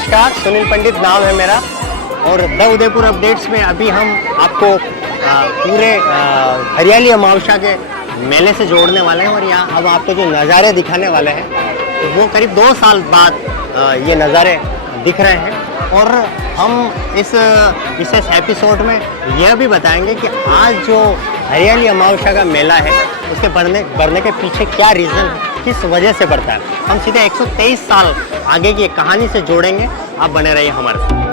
नमस्कार, सुनील पंडित नाम है मेरा और द उदयपुर अपडेट्स में अभी हम आपको पूरे हरियाली अमावस्या के मेले से जोड़ने वाले हैं और यहाँ अब आपको जो नज़ारे दिखाने वाले हैं वो करीब 2 साल बाद ये नज़ारे दिख रहे हैं। और हम इस विशेष एपिसोड में यह भी बताएंगे कि आज जो हरियाली अमावस्या का मेला है उसके बढ़ने के पीछे क्या रीज़न है, किस वजह से बढ़ता है। हम सीधे 123 साल आगे की कहानी से जोड़ेंगे। आप बने रहिए हमारे साथ।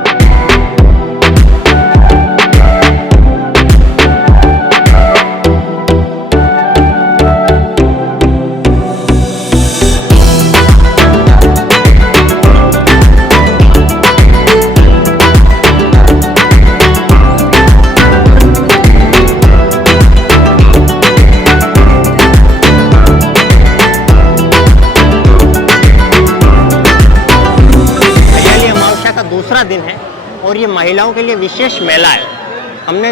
दूसरा दिन है और ये महिलाओं के लिए विशेष मेला है। हमने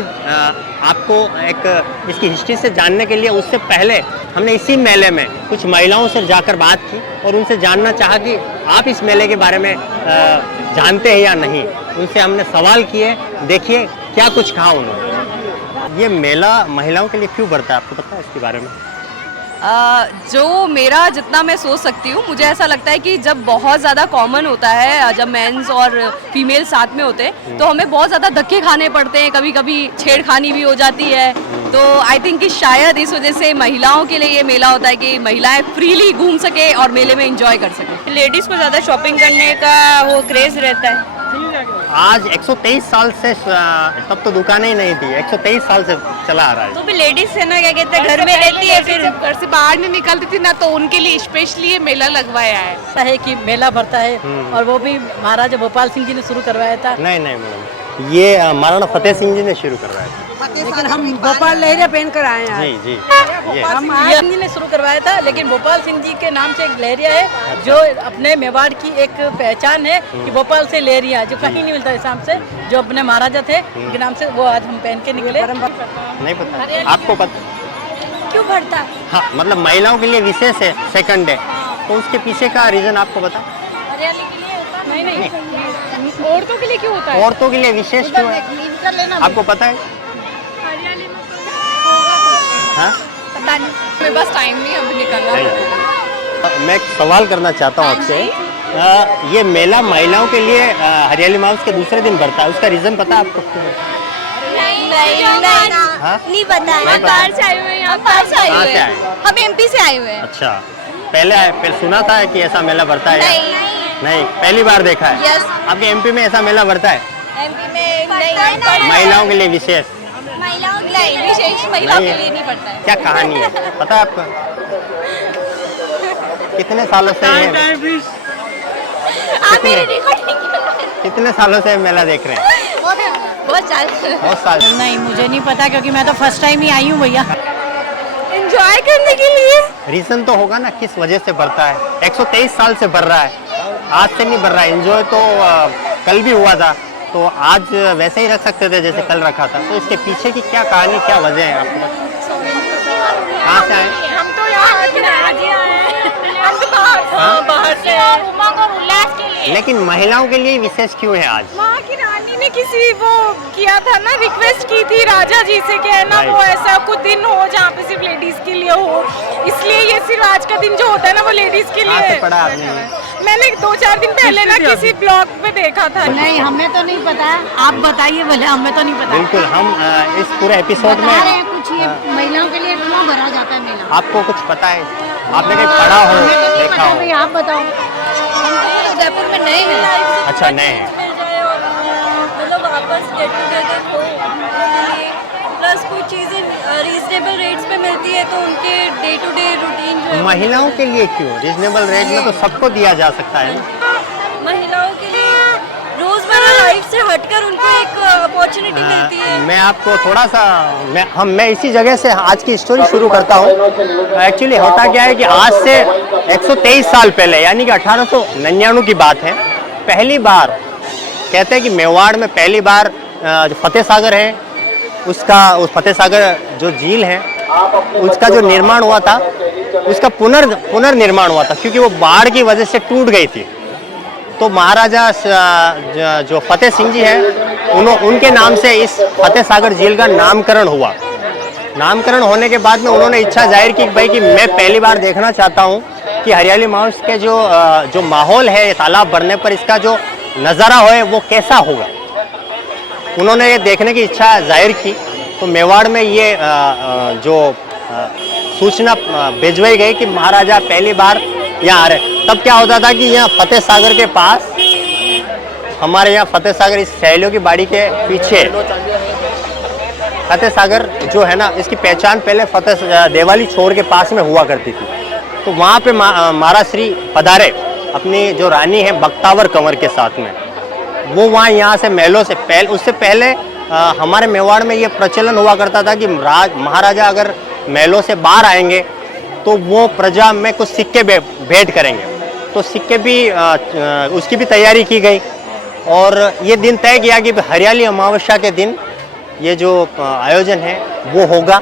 आपको एक इसकी हिस्ट्री से जानने के लिए उससे पहले हमने इसी मेले में कुछ महिलाओं से जाकर बात की और उनसे जानना चाहा कि आप इस मेले के बारे में जानते हैं या नहीं। उनसे हमने सवाल किए, देखिए क्या कुछ कहा उन्होंने। ये मेला महिलाओं के लिए क्यों बढ़ता है, आपको पता है इसके बारे में? जो मेरा जितना मैं सोच सकती हूँ, मुझे ऐसा लगता है कि जब बहुत ज़्यादा कॉमन होता है, जब मेंस और फीमेल साथ में होते हैं तो हमें बहुत ज़्यादा धक्के खाने पड़ते हैं, कभी कभी छेड़खानी भी हो जाती है। तो आई थिंक कि शायद इस वजह से महिलाओं के लिए ये मेला होता है कि महिलाएं फ्रीली घूम सके और मेले में एंजॉय कर सके। लेडीज़ को ज़्यादा शॉपिंग करने का वो क्रेज़ रहता है। आज 123 साल से, तब तो दुकानें ही नहीं थी, 123 साल से चला आ रहा है। तो भी लेडीज है ना, क्या कहते हैं, घर में रहती है, फिर घर से बाहर नहीं निकलती थी ना, तो उनके लिए स्पेशली ये मेला लगवाया है कि मेला भरता है और वो भी महाराजा भोपाल सिंह जी ने शुरू करवाया था। नहीं मैडम, ये महाराणा फतेह सिंह जी ने शुरू करवाया था। लेकिन हम भोपाल लहरिया पहन कर आए हैं। जी ये हम जी ने शुरू करवाया था, लेकिन भोपाल सिंह जी के नाम से एक लहरिया है जो अपने मेवाड़ की एक पहचान है कि भोपाल से लहरिया जो कहीं नहीं मिलता इस नाम से, जो अपने महाराजा थे उनके नाम से वो आज हम पहन के निकले। नहीं पता आपको? पता क्यों भरता? हाँ, मतलब महिलाओं के लिए विशेष है, सेकंड डे, तो उसके पीछे का रीजन आपको पता? हरियाली के लिए होता है। नहीं, औरतों के लिए क्यों होता है? औरतों के लिए विशेष क्यों है, आपको पता है? हरियाली में हाँ, पता नहीं, मेरे पास टाइम नहीं अभी निकलना। मैं एक सवाल करना चाहता हूँ आपसे। ये मेला महिलाओं के लिए हरियाली अमावस्या के दूसरे दिन बढ़ता है, उसका रीजन पता है आपको? हाँ? नहीं पता है। नहीं पता। बाहर से आए हुए हैं, यहाँ बाहर से आए कहाँ हुए से हैं, आए? हम एमपी से आए हुए हैं। अच्छा, पहले सुना था कि ऐसा मेला बढ़ता है? नहीं, पहली बार देखा है। Yes. आपके एमपी में ऐसा मेला बढ़ता है? एमपी में नहीं, महिलाओं के लिए विशेष? महिलाओं के नहीं, लिए विशेष महिलाओं नहीं के है। लिए नहीं पड़ता है। क्या कहानी है, पता है आपको? कितने सालों से आप मेरी रिकॉर्डिंग कितने सालों से मेला देख रहे हैं? बहुत साल। नहीं, मुझे नहीं पता क्योंकि मैं तो फर्स्ट टाइम ही आई हूँ भैया। एंजॉय करने के लिए। रीजन तो होगा ना किस वजह से बढ़ता है। 123 साल से बढ़ रहा है, आज से नहीं बढ़ रहा है। एंजॉय तो कल भी हुआ था, तो आज वैसे ही रख सकते थे जैसे कल रखा था। तो इसके पीछे की क्या कहानी, क्या वजह है आपको? कहाँ से आए? हम तो यहाँ बाहर से उमंग और उल्लास के लिए। लेकिन महिलाओं के लिए विशेष क्यों है आज? वहाँ की रानी ने किसी वो किया था ना, रिक्वेस्ट की थी राजा जी से कि है ना वो ऐसा कुछ दिन हो जहाँ पे सिर्फ लेडीज के लिए हो, इसलिए ये सिर्फ आज का दिन जो होता है ना वो लेडीज के कहाँ से लिए। पढ़ा आपने? मैंने 2-4 दिन पहले ना किसी ब्लॉग पे देखा था। नहीं, हमें तो नहीं पता, आप बताइए भले, हमें तो नहीं पता। बिल्कुल, हम इस पूरे एपिसोड में कुछ ये महिलाओं के लिए क्यों भरा जाता है मेला? आपको कुछ पता है? आपने कहीं पढ़ा हो, देखा हो? भाई आप बताओ। उदयपुर में नए हैं। अच्छा, नए हैं। मतलब वापस गेट टुगेदर हो, प्लस कुछ चीज़ें रीजनेबल रेट्स पे मिलती है तो उनके डे टू डे रूटीन जो है महिलाओं के लिए क्यों? रीजनेबल रेट में तो सबको दिया जा सकता है ना। महिलाओं के लिए रोजमर्रा लाइफ से हटकर उनको एक अपॉर्चुनिटी मिलती है। मैं आपको थोड़ा सा मैं इसी जगह से आज की स्टोरी शुरू करता हूँ। एक्चुअली होता क्या है कि आज से 123 साल पहले, यानी कि 1899 की बात है, पहली बार कहते हैं कि मेवाड़ में पहली बार जो फतेह सागर है उस फतेह सागर जो झील है उसका जो निर्माण हुआ था, उसका पुनर्निर्माण हुआ था, क्योंकि वो बाढ़ की वजह से टूट गई थी। तो महाराजा जो फतेह सिंह जी हैं उनके नाम से इस फतेह सागर झील का नामकरण हुआ। नामकरण होने के बाद में उन्होंने इच्छा जाहिर की भाई कि मैं पहली बार देखना चाहता हूँ कि हरियाली माउस के जो माहौल है तालाब भरने पर इसका जो नज़ारा है वो कैसा होगा। उन्होंने ये देखने की इच्छा जाहिर की। तो मेवाड़ में ये जो सूचना भिजवाई गई कि महाराजा पहली बार यहाँ आ रहे। तब क्या होता था कि यहाँ फतेह सागर के पास, हमारे यहाँ फतेह सागर इस सहेलियों की बाड़ी के पीछे, फतेह सागर जो है ना इसकी पहचान पहले फतेह देवाली छोर के पास में हुआ करती थी। तो वहाँ पे महाराज श्री पधारे अपनी जो रानी है बख्तावर कंवर के साथ में। वो वहाँ यहाँ से महलों से उससे पहले हमारे मेवाड़ में ये प्रचलन हुआ करता था कि महाराजा अगर महलों से बाहर आएंगे तो वो प्रजा में कुछ सिक्के भेंट करेंगे। तो सिक्के भी उसकी भी तैयारी की गई और ये दिन तय किया कि हरियाली अमावस्या के दिन ये जो आयोजन है वो होगा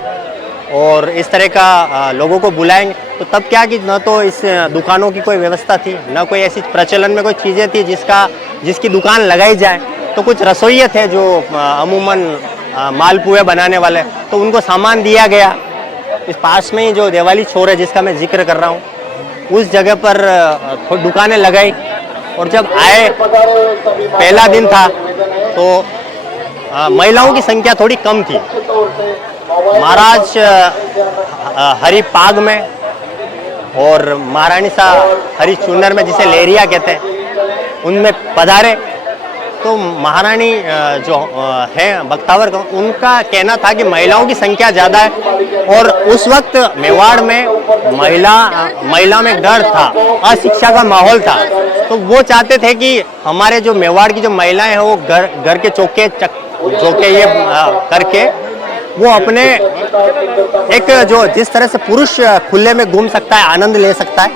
और इस तरह का लोगों को बुलाएंगे। तो तब क्या कि न तो इस दुकानों की कोई व्यवस्था थी, न कोई ऐसी प्रचलन में कोई चीज़ें थी जिसकी दुकान लगाई जाए। तो कुछ रसोइये थे जो अमूमन मालपुए बनाने वाले, तो उनको सामान दिया गया। इस पास में ही जो देवाली छोर है जिसका मैं जिक्र कर रहा हूँ, उस जगह पर थोड़ी दुकानें लगाई। और जब आए, पहला दिन था, तो महिलाओं की संख्या थोड़ी कम थी। महाराज हरी पाग में और महारानी सा हरी चुनर में, जिसे लेरिया कहते हैं, उनमें पधारे। तो महारानी जो है बख्तावर का, उनका कहना था कि महिलाओं की संख्या ज़्यादा है और उस वक्त मेवाड़ में महिला में डर था, अशिक्षा का माहौल था। तो वो चाहते थे कि हमारे जो मेवाड़ की जो महिलाएं हैं वो घर के चौके ये करके वो अपने एक जो जिस तरह से पुरुष खुले में घूम सकता है, आनंद ले सकता है,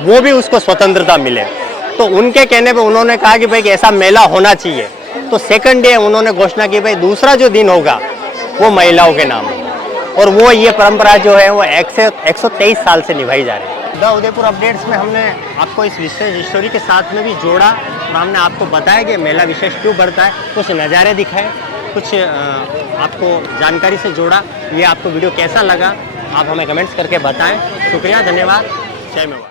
वो भी उसको स्वतंत्रता मिले। तो उनके कहने पे उन्होंने कहा कि भाई ऐसा मेला होना चाहिए। तो सेकंड डे उन्होंने घोषणा की भाई दूसरा जो दिन होगा वो महिलाओं के नाम और वो ये परंपरा जो है वो 123 साल से निभाई जा रही है। द उदयपुर अपडेट्स में हमने आपको इस विशेष स्टोरी के साथ में भी जोड़ा और हमने आपको बताया कि मेला विशेष क्यों बढ़ता है, कुछ नज़ारे दिखाए, कुछ आपको जानकारी से जोड़ा। ये आपको वीडियो कैसा लगा आप हमें कमेंट्स करके बताएं। शुक्रिया, धन्यवाद, जय मेवाड़।